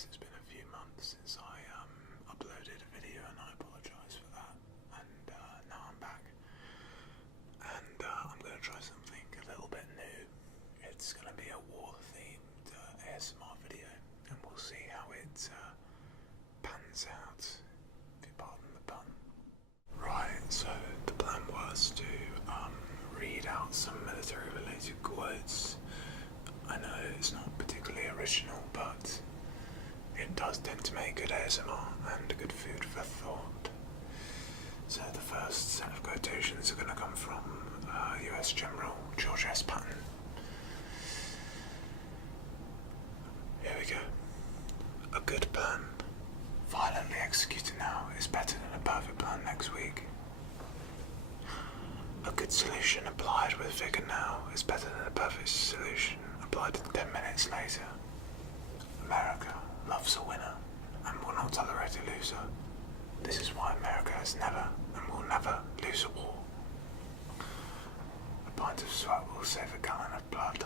weeks. It's been a few months since I uploaded a video, and I apologise for that. And now I'm back, and I'm going to try something a little bit new. It's going to be a war-themed ASMR video, and we'll see how it pans out, if you pardon the pun. Right, so the plan was to read out some military-related quotes. I know it's not particularly original, but it does tend to make good ASMR and good food for thought. So the first set of quotations are going to come from US General George S. Patton. Here we go. A good plan, violently executed now, is better than a perfect plan next week. A good solution applied with vigour now is better than a perfect solution applied 10 minutes later. America loves a winner and will not tolerate a loser. This is why America has never and will never lose a war. A pint of sweat will save a gallon of blood.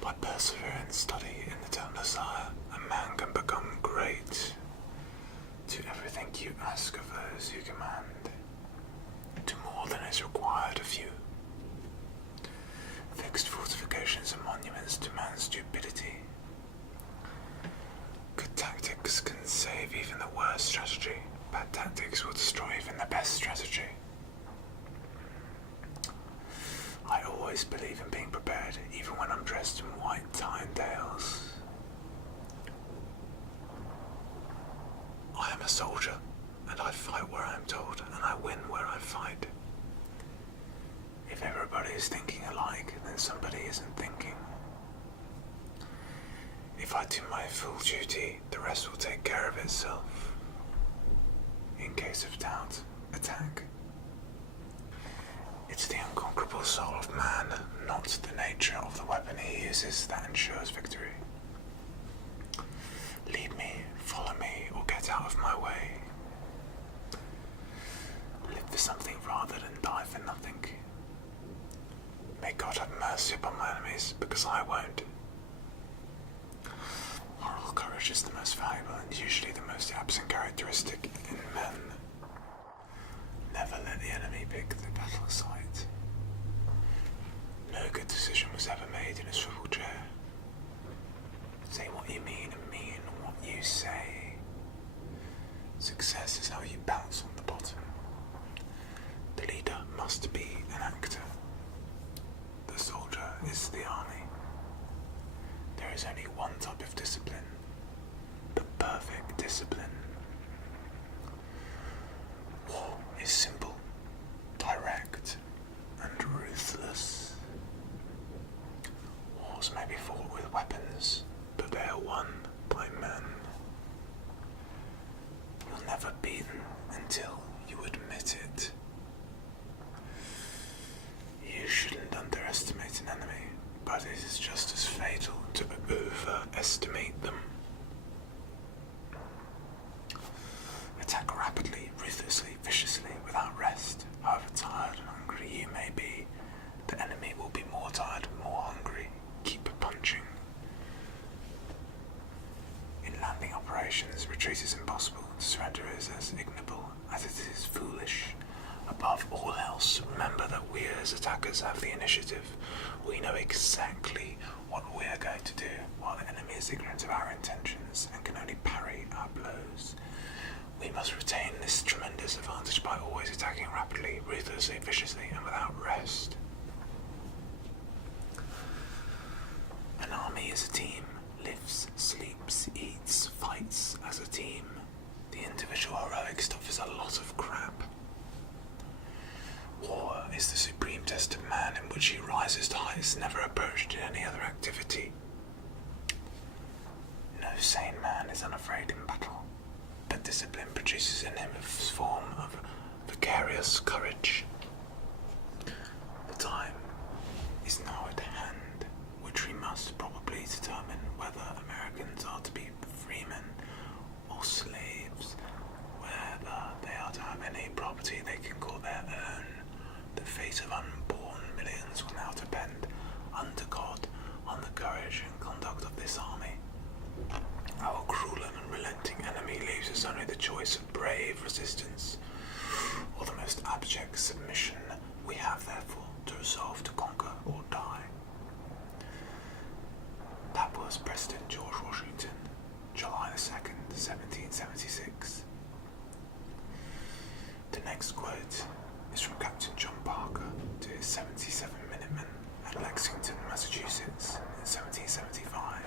By perseverance study in the Templar Sire, a man can become great. Do everything you ask of those you command. Do more than is required of you. Fixed fortifications and monuments demand stupidity. Good tactics can save even the worst strategy. Bad tactics will destroy even the best strategy. I always believe in being prepared, even when I'm dressed in white tie and tails. I am a soldier, and I fight where I am told, and I win where I fight. If everybody is thinking alike, then somebody isn't thinking. If I do my full duty, the rest will take care of itself. In case of doubt, attack. It's the unconquerable soul of man, not the nature of the weapon he uses, that ensures victory. Lead me, follow me, or get out of my way. Live for something rather than die for nothing. May God have mercy upon my enemies, because I won't. Moral courage is the most valuable and usually the most absent characteristic in men. Never let the enemy pick the battle site. No good decision was ever made in a swivel chair. Say what you mean and mean what you say. Success is how you bounce on the bottom. The leader must be an actor. The soldier is the army. There is only one type of discipline, the perfect discipline. War is simple, direct, and ruthless. Wars may be fought with weapons, but they are won by men. You'll never be beaten until you admit it. You shouldn't underestimate an enemy, but it is just as fatal to overestimate them. Attack rapidly, ruthlessly, viciously, without rest. However tired and hungry you may be, the enemy will be more tired and more hungry. Keep punching. In landing operations, retreat is impossible. Surrender is as ignoble as it is foolish. Above all else, remember that we as attackers have the initiative. We know exactly what we are going to do, while the enemy is ignorant of our intentions and can only parry our blows. We must retain this tremendous advantage by always attacking rapidly, ruthlessly, viciously, and without rest. An army is a team, lives, sleeps, eats, fights as a team. The individual heroic stuff is a lot of crap. War is the supreme test of man, in which he rises to heights never approached in any other activity. No sane man is unafraid in battle, but discipline produces in him a form of vicarious courage. The time is now at hand, which we must probably determine whether Americans are to be freemen or slaves, whether they are to have any property they can call their own. The fate of unborn millions will now depend, under God, on the courage and conduct of this army. Our cruel and unrelenting enemy leaves us only the choice of brave resistance or the most abject submission. We have, therefore, to resolve to conquer or die. That was President George Washington, July the 2nd, 1776. The next quote is from Captain John Parker to his 77 Minutemen at Lexington, Massachusetts in 1775.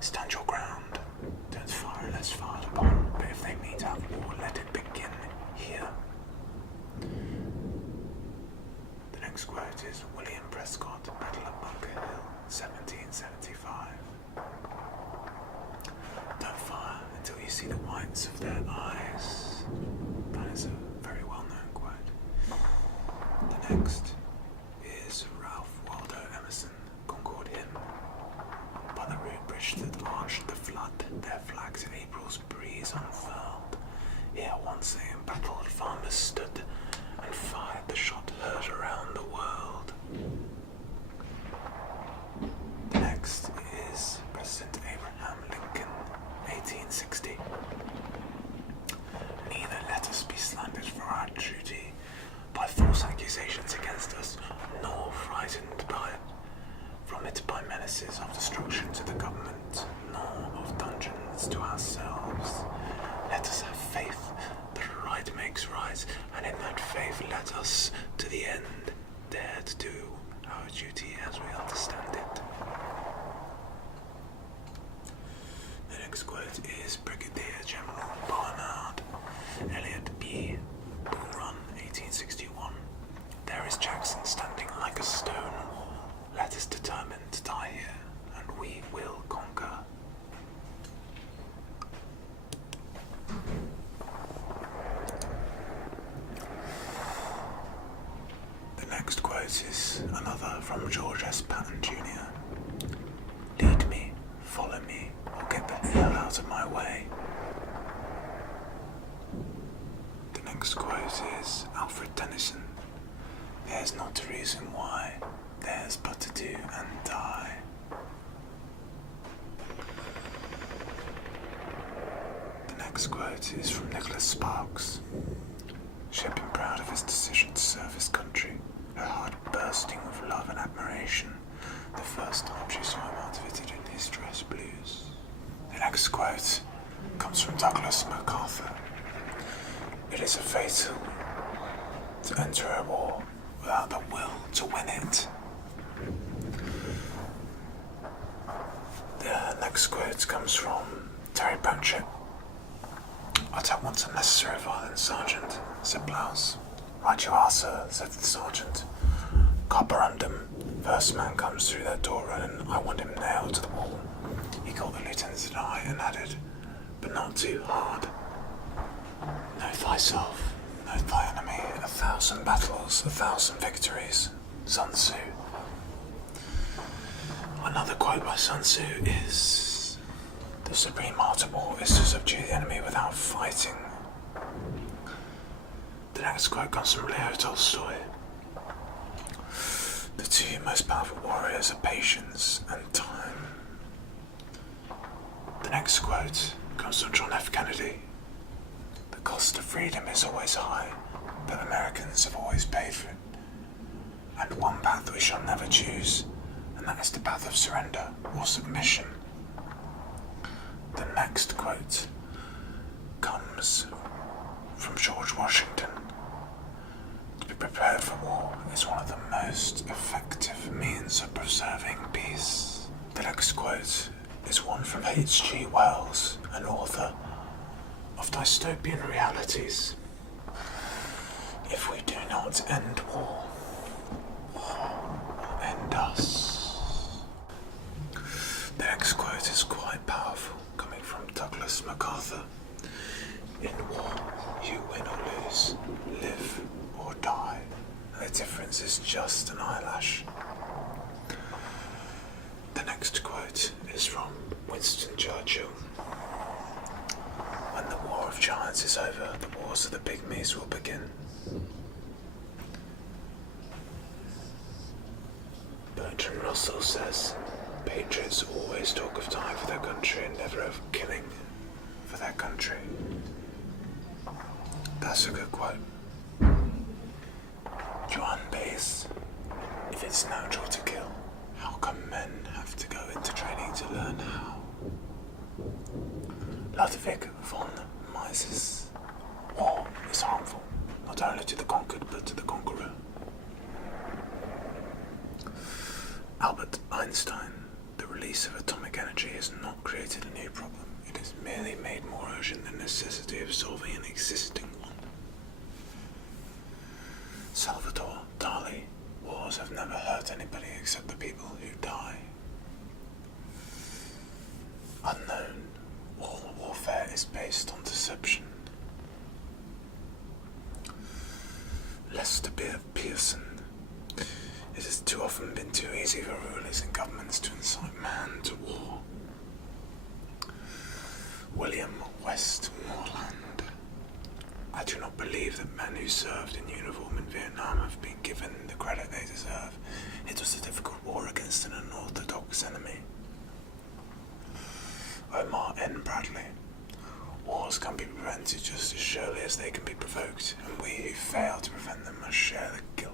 Stand your ground, don't fire unless fired upon, but if they meet out war, let it begin here. The next quote is William Prescott, Battle of Bunker Hill, 1775. Don't fire until you see the whites of their eyes. That is a very well-known quote. The next is Ralph Waldo Emerson, Concord Hymn. By the rude bridge that arched the flood, their flags in April's breeze unfurled. Here once the embattled farmers stood, and fired the shot heard around the world. The next is President Abraham Lincoln, 1860. Neither let us be slandered for our duty by false accusations against us, nor frightened from it by menaces of destruction to the government, nor of dungeons to ourselves. Let us have faith that right makes right, and in that faith let us, to the end, dare to do our duty as we understand it. The next quote is Brigadier General Barnard Elliott B. Bull Run, 1861. There is Jackson standing like a stone wall. Let us determine to die here, and we will conquer. The next quote is another from George S. Patton Jr. Lead me, follow me, or get the hell out of my way. The next quote is Alfred Tennyson. There's not a reason why, there's but to do and die. The next quote is from Nicholas Sparks. She had been proud of his decision to serve his country, her heart bursting with love and admiration the first time she saw him outfitted in his dress blues. The next quote comes from Douglas MacArthur. It is a fatal to enter a war without the will to win it. The next quote comes from Terry Pratchett. I don't want unnecessary violence, Sergeant, said Blouse. Right you are, sir, said the sergeant. Copperundum. First man comes through that door and I want him nailed to the wall. He caught the lieutenant's eye and added, but not too hard. Know thyself, know thy enemy, 1,000 battles, 1,000 victories. Sun Tzu. Another quote by Sun Tzu is, the supreme art of war is to subdue the enemy without fighting. The next quote comes from Leo Tolstoy. The two most powerful warriors are patience and time. The next quote comes from John F. Kennedy. The cost of freedom is always high, but Americans have always paid for it. And one path we shall never choose, and that is the path of surrender or submission. The next quote comes from George Washington. To be prepared for war is one of the most effective means of preserving peace. The next quote is one from H.G. Wells, an author of dystopian realities. If we do not end war, war will end us. The next quote is quite powerful, coming from Douglas MacArthur. In war, you win or lose, live or die. The difference is just an eyelash. The next quote is from Winston Churchill. When the war of giants is over, the wars of the pygmies will begin. Bertrand Russell says, Patriots always talk of dying for their country and never of killing for their country. That's a good quote. Joan Baez, if it's natural to kill, how come men have to go into training to learn how? Ludwig von Mises, war is harmful, not only to the conquered but to the conqueror. Albert Einstein, the release of atomic energy has not created a new problem. It has merely made more urgent the necessity of solving an existing one. Salvador Dali, wars have never hurt anybody except the people who die. Unknown, all warfare is based on deception. Lester Pearson, it has too often been too easy for rulers and governments to incite man to war. William Westmoreland, I do not believe that men who served in uniform in Vietnam have been given the credit they deserve. It was a difficult war against an unorthodox enemy. Omar N. Bradley, wars can be prevented just as surely as they can be provoked, and we who fail to prevent them must share the guilt.